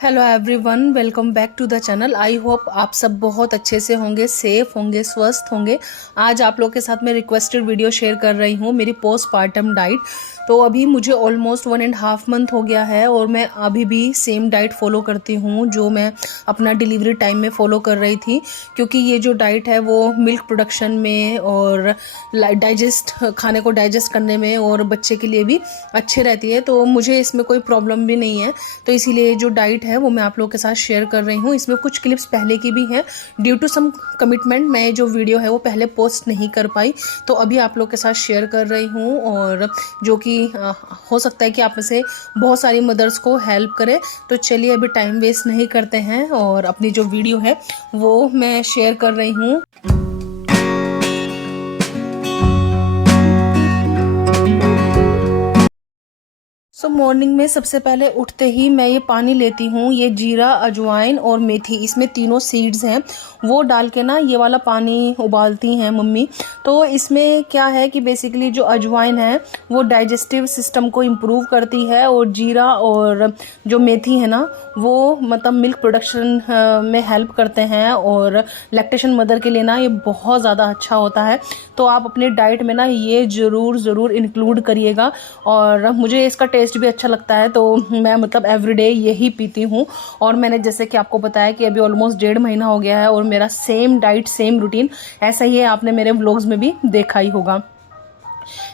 Hello everyone, welcome back to the channel. I hope आप सब बहुत अच्छे से होंगे, सेफ होंगे, स्वस्थ होंगे। आज आप लोग के साथ मैं रिक्वेस्टेड वीडियो शेयर कर रही हूँ, मेरी पोस्टपार्टम डाइट। तो अभी मुझे ऑलमोस्ट 1.5 मंथ हो गया है और मैं अभी भी सेम डाइट फॉलो करती हूँ जो मैं अपना डिलीवरी टाइम में फ़ॉलो कर रही थी, क्योंकि ये जो डाइट है वो मिल्क प्रोडक्शन में और खाने को डाइजेस्ट करने में और बच्चे के लिए भी अच्छी रहती है। तो मुझे इसमें कोई प्रॉब्लम भी नहीं है, तो इसीलिए जो डाइट है वो मैं आप लोगों के साथ शेयर कर रही हूँ। इसमें कुछ क्लिप्स पहले की भी हैं, ड्यू टू सम कमिटमेंट मैं जो वीडियो है वो पहले पोस्ट नहीं कर पाई, तो अभी आप लोग के साथ शेयर कर रही हूँ। और जो कि हो सकता है कि आप में से बहुत सारी मदर्स को हेल्प करे। तो चलिए अभी टाइम वेस्ट नहीं करते हैं और अपनी जो वीडियो है वो मैं शेयर कर रही हूँ। मॉर्निंग में सबसे पहले उठते ही मैं ये पानी लेती हूँ। ये जीरा, अजवाइन और मेथी, इसमें तीनों सीड्स हैं, वो डाल के ना ये वाला पानी उबालती हैं मम्मी। तो इसमें क्या है कि बेसिकली जो अजवाइन है वो डाइजेस्टिव सिस्टम को इम्प्रूव करती है, और जीरा और जो मेथी है ना वो मतलब मिल्क प्रोडक्शन में हेल्प करते हैं, और लैक्टेशन मदर के लिए ना ये बहुत ज़्यादा अच्छा होता है। तो आप अपनी डाइट में ना ये ज़रूर इंक्लूड करिएगा। और मुझे इसका टेस्ट भी अच्छा लगता है, तो मैं मतलब एवरीडे यही पीती हूँ। और मैंने जैसे कि आपको बताया कि अभी ऑलमोस्ट 1.5 महीना हो गया है और मेरा सेम डाइट, सेम रूटीन ऐसा ही है। आपने मेरे व्लॉग्स में भी देखा ही होगा।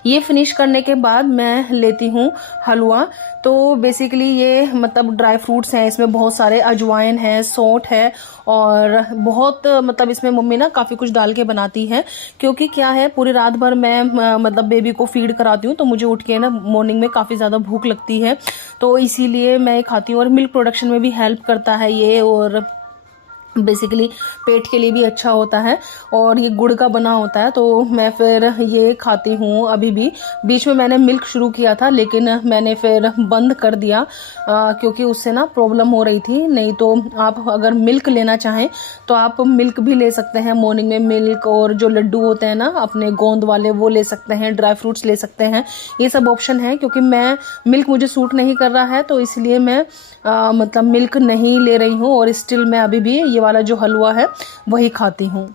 ये फिनिश करने के बाद मैं लेती हूँ हलवा। तो बेसिकली ये मतलब ड्राई फ्रूट्स हैं, इसमें बहुत सारे, अजवाइन है, सौंठ है, और बहुत मतलब इसमें मम्मी ना काफ़ी कुछ डाल के बनाती है। क्योंकि क्या है, पूरी रात भर मैं मतलब बेबी को फीड कराती हूँ, तो मुझे उठ के ना मॉर्निंग में काफ़ी ज़्यादा भूख लगती है, तो इसीलिए मैं खाती हूँ। और मिल्क प्रोडक्शन में भी हेल्प करता है ये, और बेसिकली पेट के लिए भी अच्छा होता है, और ये गुड़ का बना होता है। तो मैं फिर ये खाती हूँ। अभी भी बीच में मैंने मिल्क शुरू किया था, लेकिन मैंने फिर बंद कर दिया क्योंकि उससे ना प्रॉब्लम हो रही थी। नहीं तो आप अगर मिल्क लेना चाहें तो आप मिल्क भी ले सकते हैं मॉर्निंग में। मिल्क और जो लड्डू होते हैं ना अपने गोंद वाले, वो ले सकते हैं, ड्राई फ्रूट्स ले सकते हैं, ये सब ऑप्शन है। क्योंकि मैं मिल्क मुझे सूट नहीं कर रहा है, तो इसलिए मैं मतलब मिल्क नहीं ले रही हूँ, और स्टिल मैं अभी भी ये वाला जो हलवा है वही खाती हूँ।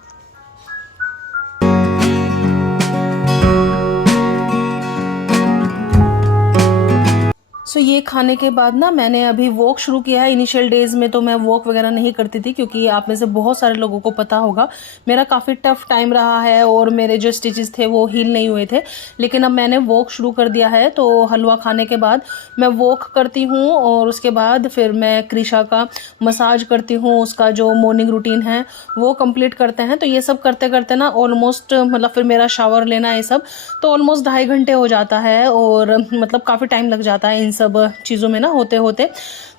ये खाने के बाद ना मैंने अभी वॉक शुरू किया है। इनिशियल डेज में तो मैं वॉक वगैरह नहीं करती थी, क्योंकि आप में से बहुत सारे लोगों को पता होगा मेरा काफ़ी टफ टाइम रहा है और मेरे जो स्टिचेस थे वो हील नहीं हुए थे। लेकिन अब मैंने वॉक शुरू कर दिया है, तो हलवा खाने के बाद मैं वॉक करती हूँ, और उसके बाद फिर मैं कृषा का मसाज करती हूँ। उसका जो मॉर्निंग रूटीन है वो कंप्लीट करते हैं। तो ये सब करते करते ना ऑलमोस्ट मतलब फिर मेरा शावर लेना, ये सब तो ऑलमोस्ट 2.5 घंटे हो जाता है, और मतलब काफ़ी टाइम लग जाता है इन सब चीज़ों में ना होते होते।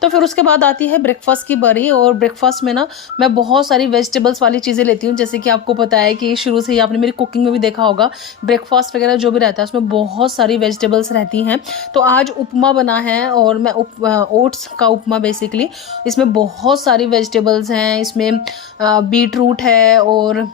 तो फिर उसके बाद आती है ब्रेकफास्ट की बारी, और ब्रेकफास्ट में ना मैं बहुत सारी वेजिटेबल्स वाली चीज़ें लेती हूँ। जैसे कि आपको पता है कि शुरू से ही आपने मेरी कुकिंग में भी देखा होगा, ब्रेकफास्ट वगैरह जो भी रहता है उसमें बहुत सारी वेजिटेबल्स रहती हैं। तो आज उपमा बना है, और मैं ओट्स का उपमा बेसिकली, इसमें बहुत सारी वेजिटेबल्स हैं। इसमें बीट रूट है, और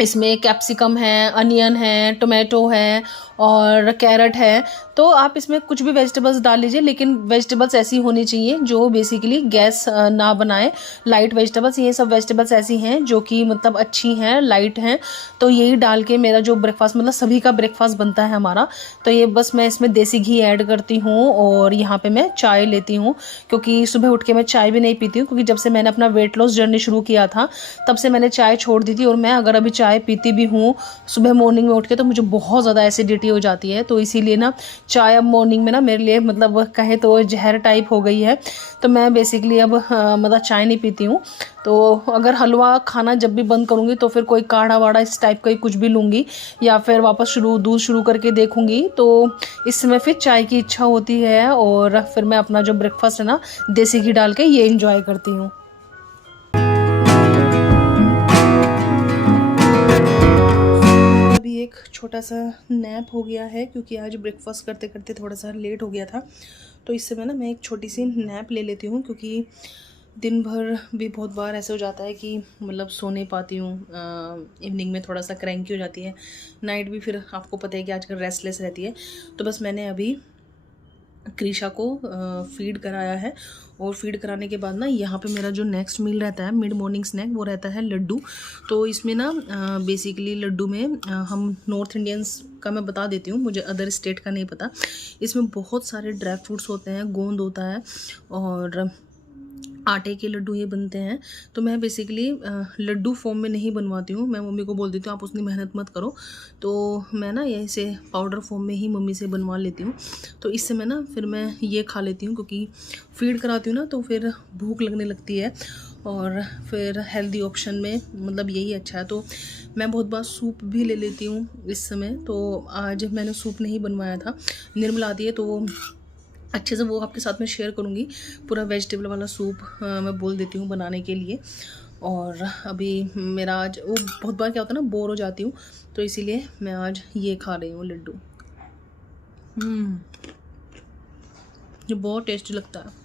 इसमें कैप्सिकम है, अनियन है, टोमेटो है, और कैरेट है। तो आप इसमें कुछ भी वेजिटेबल्स डाल लीजिए, लेकिन वेजिटेबल्स ऐसी होनी चाहिए जो बेसिकली गैस ना बनाए। लाइट वेजिटेबल्स, ये सब वेजिटेबल्स ऐसी हैं जो कि मतलब अच्छी हैं, लाइट हैं। तो यही डाल के मेरा जो ब्रेकफास्ट, मतलब सभी का ब्रेकफास्ट बनता है हमारा। तो ये बस मैं इसमें देसी घी ऐड करती हूँ, और यहाँ पे मैं चाय लेती हूँ, क्योंकि सुबह उठ के मैं चाय भी नहीं पीती हूँ। क्योंकि जब से मैंने अपना वेट लॉस जर्नी शुरू किया था तब से मैंने चाय छोड़ दी थी, और मैं अगर अभी चाय पीती भी हूँ सुबह मॉर्निंग में उठ के तो मुझे बहुत ज़्यादा एसिडिटी हो जाती है। तो इसीलिए ना चाय अब मॉर्निंग में ना मेरे लिए मतलब कहे तो जहर टाइप हो गई है। तो मैं बेसिकली अब मतलब चाय नहीं पीती हूँ। तो अगर हलवा खाना जब भी बंद करूँगी तो फिर कोई काढ़ा वाढ़ा इस टाइप का ही कुछ भी लूँगी, या फिर वापस दूध शुरू करके देखूँगी। तो इस समय फिर चाय की इच्छा होती है, और फिर मैं अपना जो ब्रेकफास्ट है ना देसी घी डाल के ये इंजॉय करती हूँ। एक छोटा सा नैप हो गया है, क्योंकि आज ब्रेकफास्ट करते करते थोड़ा सा लेट हो गया था। तो इस समय ना मैं एक छोटी सी नैप ले लेती हूँ, क्योंकि दिन भर भी बहुत बार ऐसे हो जाता है कि मतलब सो नहीं पाती हूँ। इवनिंग में थोड़ा सा क्रैंकी हो जाती है, नाइट भी फिर आपको पता है कि आजकल रेस्टलेस रहती है। तो बस मैंने अभी क्रिशा को फीड कराया है। और फीड कराने के बाद ना यहाँ पे मेरा जो नेक्स्ट मील रहता है मिड मॉर्निंग स्नैक, वो रहता है लड्डू। तो इसमें ना बेसिकली लड्डू में हम नॉर्थ इंडियंस का मैं बता देती हूँ, मुझे अदर स्टेट का नहीं पता। इसमें बहुत सारे ड्राई फ्रूट्स होते हैं, गोंद होता है और आटे के लड्डू ये बनते हैं। तो मैं बेसिकली लड्डू फॉर्म में नहीं बनवाती हूँ, मैं मम्मी को बोल देती हूँ आप उतनी मेहनत मत करो। तो मैं ना ये से पाउडर फॉर्म में ही मम्मी से बनवा लेती हूँ। तो इससे मैं ना फिर मैं ये खा लेती हूँ, क्योंकि फीड कराती हूँ ना तो फिर भूख लगने लगती है और फिर हेल्दी ऑप्शन में मतलब यही अच्छा है। तो मैं बहुत बार सूप भी ले लेती हूँ इस समय। तो आज मैंने सूप नहीं बनवाया था, निर्मला आती है तो अच्छे से वो आपके साथ में शेयर करूँगी। पूरा वेजिटेबल वाला सूप मैं बोल देती हूँ बनाने के लिए। और अभी मेरा आज वो बहुत बार क्या होता है ना, बोर हो जाती हूँ, तो इसीलिए मैं आज ये खा रही हूँ लड्डू। ये बहुत टेस्टी लगता है।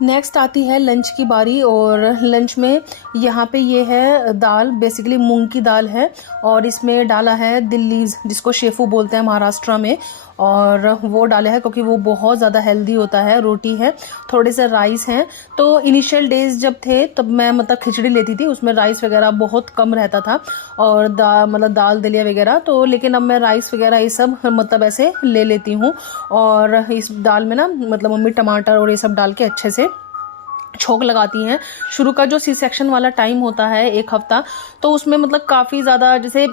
नेक्स्ट आती है लंच की बारी। और लंच में यहाँ पे ये है दाल, बेसिकली मूंग की दाल है और इसमें डाला है दिल्लीज, जिसको शेफू बोलते हैं महाराष्ट्र में, और वो डाला है क्योंकि वो बहुत ज़्यादा हेल्दी होता है। रोटी है, थोड़े से राइस हैं। तो इनिशियल डेज जब थे तब मैं मतलब खिचड़ी लेती थी, उसमें राइस वगैरह बहुत कम रहता था और मतलब दाल दलिया वगैरह। तो लेकिन अब मैं राइस वगैरह ये सब मतलब ऐसे ले लेती हूँ। और इस दाल में ना मतलब मम्मी टमाटर और ये सब डाल के अच्छे से छोंक लगाती हैं। शुरू का जो सी सेक्शन वाला टाइम होता है 1 हफ्ता, तो उसमें मतलब काफ़ी ज़्यादा जैसे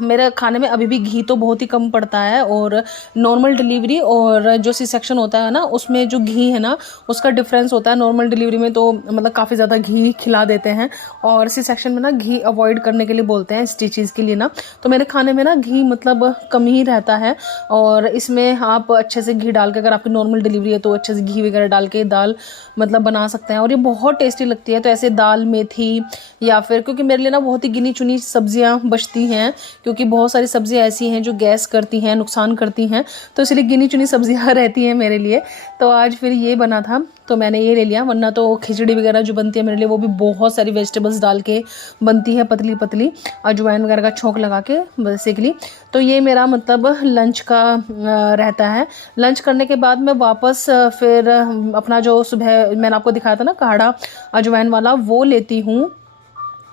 मेरे खाने में अभी भी घी तो बहुत ही कम पड़ता है। और नॉर्मल डिलीवरी और जो सी सेक्शन होता है ना, उसमें जो घी है ना उसका डिफरेंस होता है। नॉर्मल डिलीवरी में तो मतलब काफ़ी ज़्यादा घी खिला देते हैं और सी सेक्शन में ना घी अवॉइड करने के लिए बोलते हैं स्टिचेज़ के लिए ना। तो मेरे खाने में ना घी मतलब कम ही रहता है। और इसमें आप अच्छे से घी डाल के, अगर आपकी नॉर्मल डिलीवरी है तो अच्छे से घी वगैरह डाल के दाल मतलब बना सकते हैं और ये बहुत टेस्टी लगती है। तो ऐसे दाल मेथी या फिर, क्योंकि मेरे लिए ना बहुत ही गिनी चुनी सब्जियां बचती हैं, क्योंकि बहुत सारी सब्जियां ऐसी हैं जो गैस करती हैं, नुकसान करती हैं, तो इसलिए गिनी चुनी सब्जियां रहती हैं मेरे लिए। तो आज फिर ये बना था तो मैंने ये ले लिया, वरना तो खिचड़ी वगैरह जो बनती है मेरे लिए वो भी बहुत सारी वेजिटेबल्स डाल के बनती है, पतली पतली अजवाइन वगैरह का छोंक लगा के बेसिकली। तो ये मेरा मतलब लंच का रहता है। लंच करने के बाद मैं वापस फिर अपना जो सुबह मैंने आपको दिखाया था ना काढ़ा अजवाइन वाला, वो लेती हूँ।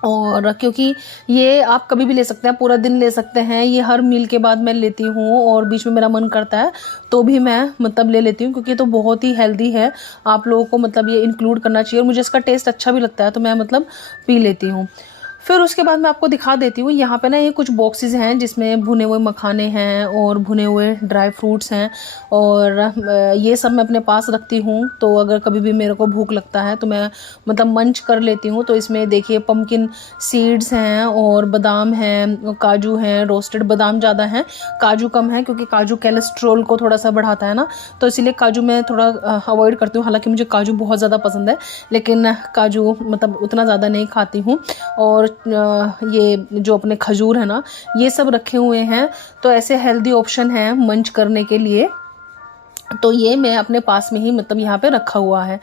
और क्योंकि ये आप कभी भी ले सकते हैं, पूरा दिन ले सकते हैं, ये हर मील के बाद मैं लेती हूँ और बीच में मेरा मन करता है तो भी मैं मतलब ले लेती हूँ, क्योंकि ये तो बहुत ही हेल्दी है। आप लोगों को मतलब ये इंक्लूड करना चाहिए और मुझे इसका टेस्ट अच्छा भी लगता है तो मैं मतलब पी लेती हूँ। फिर उसके बाद मैं आपको दिखा देती हूँ, यहाँ पे ना ये कुछ बॉक्सेस हैं जिसमें भुने हुए मखाने हैं और भुने हुए ड्राई फ्रूट्स हैं और ये सब मैं अपने पास रखती हूँ। तो अगर कभी भी मेरे को भूख लगता है तो मैं मतलब मंच कर लेती हूँ। तो इसमें देखिए पम्पकिन सीड्स हैं और बादाम हैं, काजू हैं, रोस्टेड बादाम ज़्यादा हैं, काजू कम है क्योंकि काजू कोलेस्ट्रॉल को थोड़ा सा बढ़ाता है ना, तो इसीलिए काजू मैं थोड़ा अवॉइड करती हूँ। हालांकि मुझे काजू बहुत ज़्यादा पसंद है लेकिन काजू मतलब उतना ज़्यादा नहीं खाती हूँ। और ये जो अपने खजूर है ना, ये सब रखे हुए हैं। तो ऐसे हेल्दी ऑप्शन हैं मंच करने के लिए, तो ये मैं अपने पास में ही मतलब यहाँ पे रखा हुआ है।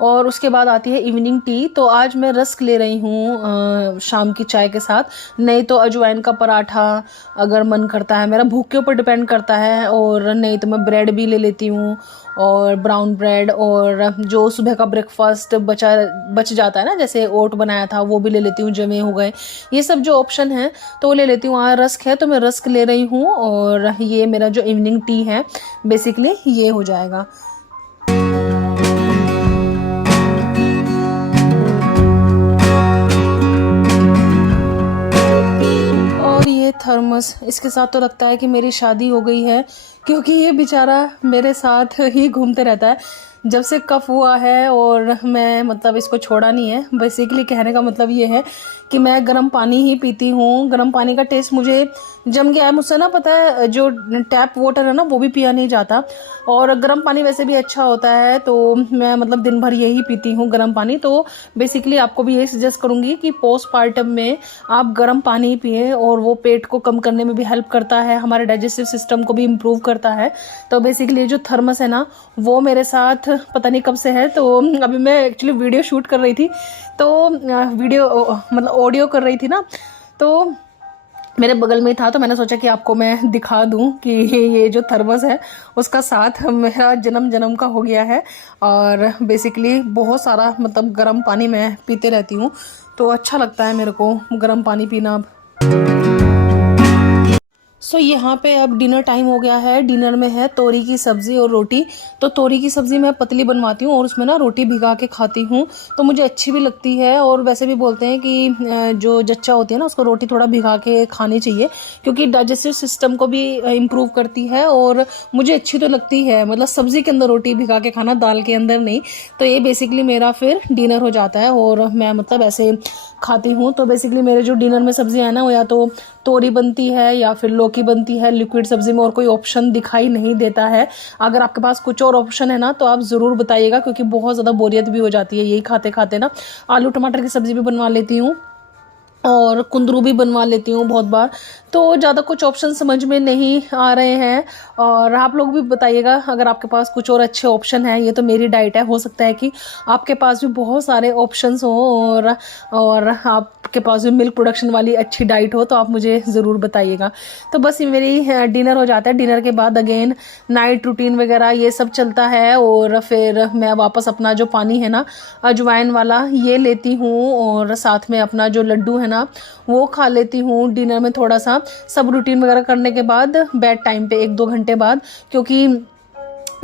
और उसके बाद आती है इवनिंग टी। तो आज मैं रस्क ले रही हूँ शाम की चाय के साथ, नहीं तो अजवाइन का पराठा अगर मन करता है, मेरा भूख के ऊपर डिपेंड करता है, और नहीं तो मैं ब्रेड भी ले लेती हूँ और ब्राउन ब्रेड, और जो सुबह का ब्रेकफास्ट बच जाता है ना, जैसे ओट बनाया था वो भी ले लेती हूँ, जमे हो गए, ये सब जो ऑप्शन है तो वो ले लेती हूँ। वहाँ रस्क है तो मैं रस्क ले रही हूँ और ये मेरा जो इवनिंग टी है बेसिकली ये हो जाएगा। और ये थर्मस, इसके साथ तो लगता है कि मेरी शादी हो गई है, क्योंकि ये बेचारा मेरे साथ ही घूमते रहता है जब से कफ हुआ है और मैं मतलब इसको छोड़ा नहीं है। बेसिकली कहने का मतलब ये है कि मैं गर्म पानी ही पीती हूँ। गर्म पानी का टेस्ट मुझे जम गया है, मुझसे ना पता है जो टैप वाटर है ना वो भी पिया नहीं जाता, और गर्म पानी वैसे भी अच्छा होता है तो मैं मतलब दिन भर यही पीती हूँ गर्म पानी। तो बेसिकली आपको भी यही सजेस्ट करूँगी कि पोस्टपार्टम में आप गर्म पानी पिए, और वो पेट को कम करने में भी हेल्प करता है, हमारे डाइजेस्टिव सिस्टम को भी इम्प्रूव करता है। तो बेसिकली जो थर्मस है ना वो मेरे साथ पता नहीं कब से है। तो अभी मैं एक्चुअली वीडियो शूट कर रही थी, तो वीडियो मतलब ऑडियो कर रही थी ना, तो मेरे बगल में ही था, तो मैंने सोचा कि आपको मैं दिखा दूं कि ये जो थर्मस है उसका साथ मेरा जन्म जन्म का हो गया है। और बेसिकली बहुत सारा मतलब गर्म पानी मैं पीते रहती हूँ, तो अच्छा लगता है मेरे को गर्म पानी पीना। सो यहाँ पे अब डिनर टाइम हो गया है। डिनर में है तोरी की सब्ज़ी और रोटी। तो तोरी की सब्ज़ी मैं पतली बनवाती हूँ और उसमें ना रोटी भिगा के खाती हूँ, तो मुझे अच्छी भी लगती है। और वैसे भी बोलते हैं कि जो जच्चा होती है ना उसको रोटी थोड़ा भिगा के खानी चाहिए, क्योंकि डाइजेस्टिव सिस्टम को भी इम्प्रूव करती है। और मुझे अच्छी तो लगती है, मतलब सब्ज़ी के अंदर रोटी भिगा के खाना, दाल के अंदर नहीं। तो ये बेसिकली मेरा फिर डिनर हो जाता है और मैं मतलब ऐसे खाती हूँ। तो बेसिकली मेरे जो डिनर में सब्जियाँ है ना, वो या तो तोरी बनती है या फिर लौकी बनती है लिक्विड सब्जी में, और कोई ऑप्शन दिखाई नहीं देता है। अगर आपके पास कुछ और ऑप्शन है ना तो आप ज़रूर बताइएगा, क्योंकि बहुत ज़्यादा बोरियत भी हो जाती है यही खाते खाते ना। आलू टमाटर की सब्ज़ी भी बनवा लेती हूँ और कुंदरू भी बनवा लेती हूँ बहुत बार। तो ज़्यादा कुछ ऑप्शन समझ में नहीं आ रहे हैं, और आप लोग भी बताइएगा अगर आपके पास कुछ और अच्छे ऑप्शन हैं। ये तो मेरी डाइट है, हो सकता है कि आपके पास भी बहुत सारे ऑप्शंस हों और आपके पास भी मिल्क प्रोडक्शन वाली अच्छी डाइट हो, तो आप मुझे ज़रूर बताइएगा। तो बस ये मेरी डिनर हो जाता है। डिनर के बाद अगेन नाइट रूटीन वगैरह ये सब चलता है, और फिर मैं वापस अपना जो पानी है ना अजवाइन वाला ये लेती हूँ, और साथ में अपना जो लड्डू है ना वो खा लेती हूँ डिनर में। थोड़ा सा सब रूटीन वगैरह करने के बाद बेड टाइम पे 1-2 घंटे बाद, क्योंकि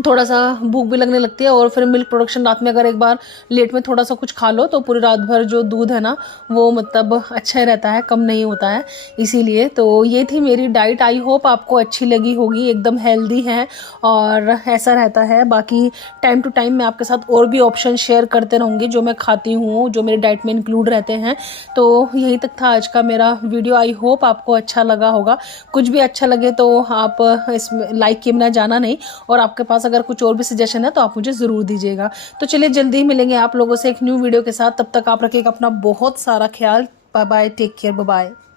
थोड़ा सा भूख भी लगने लगती है। और फिर मिल्क प्रोडक्शन रात में अगर एक बार लेट में थोड़ा सा कुछ खा लो तो पूरी रात भर जो दूध है ना वो मतलब अच्छा ही रहता है, कम नहीं होता है। इसीलिए तो ये थी मेरी डाइट। आई होप आपको अच्छी लगी होगी, एकदम हेल्दी है और ऐसा रहता है। बाकी टाइम टू टाइम मैं आपके साथ और भी ऑप्शन शेयर करते रहूँगी जो मैं खाती हूँ, जो मेरी डाइट में इंक्लूड रहते हैं। तो यही तक था आज का मेरा वीडियो। आई होप आपको अच्छा लगा होगा। कुछ भी अच्छा लगे तो आप इसमें लाइक किए बिना जाना नहीं, और आपके पास अगर कुछ और भी सजेशन है तो आप मुझे ज़रूर दीजिएगा। तो चलिए जल्दी ही मिलेंगे आप लोगों से एक न्यू वीडियो के साथ। तब तक आप रखिएगा अपना बहुत सारा ख्याल। Bye bye, take care, bye bye.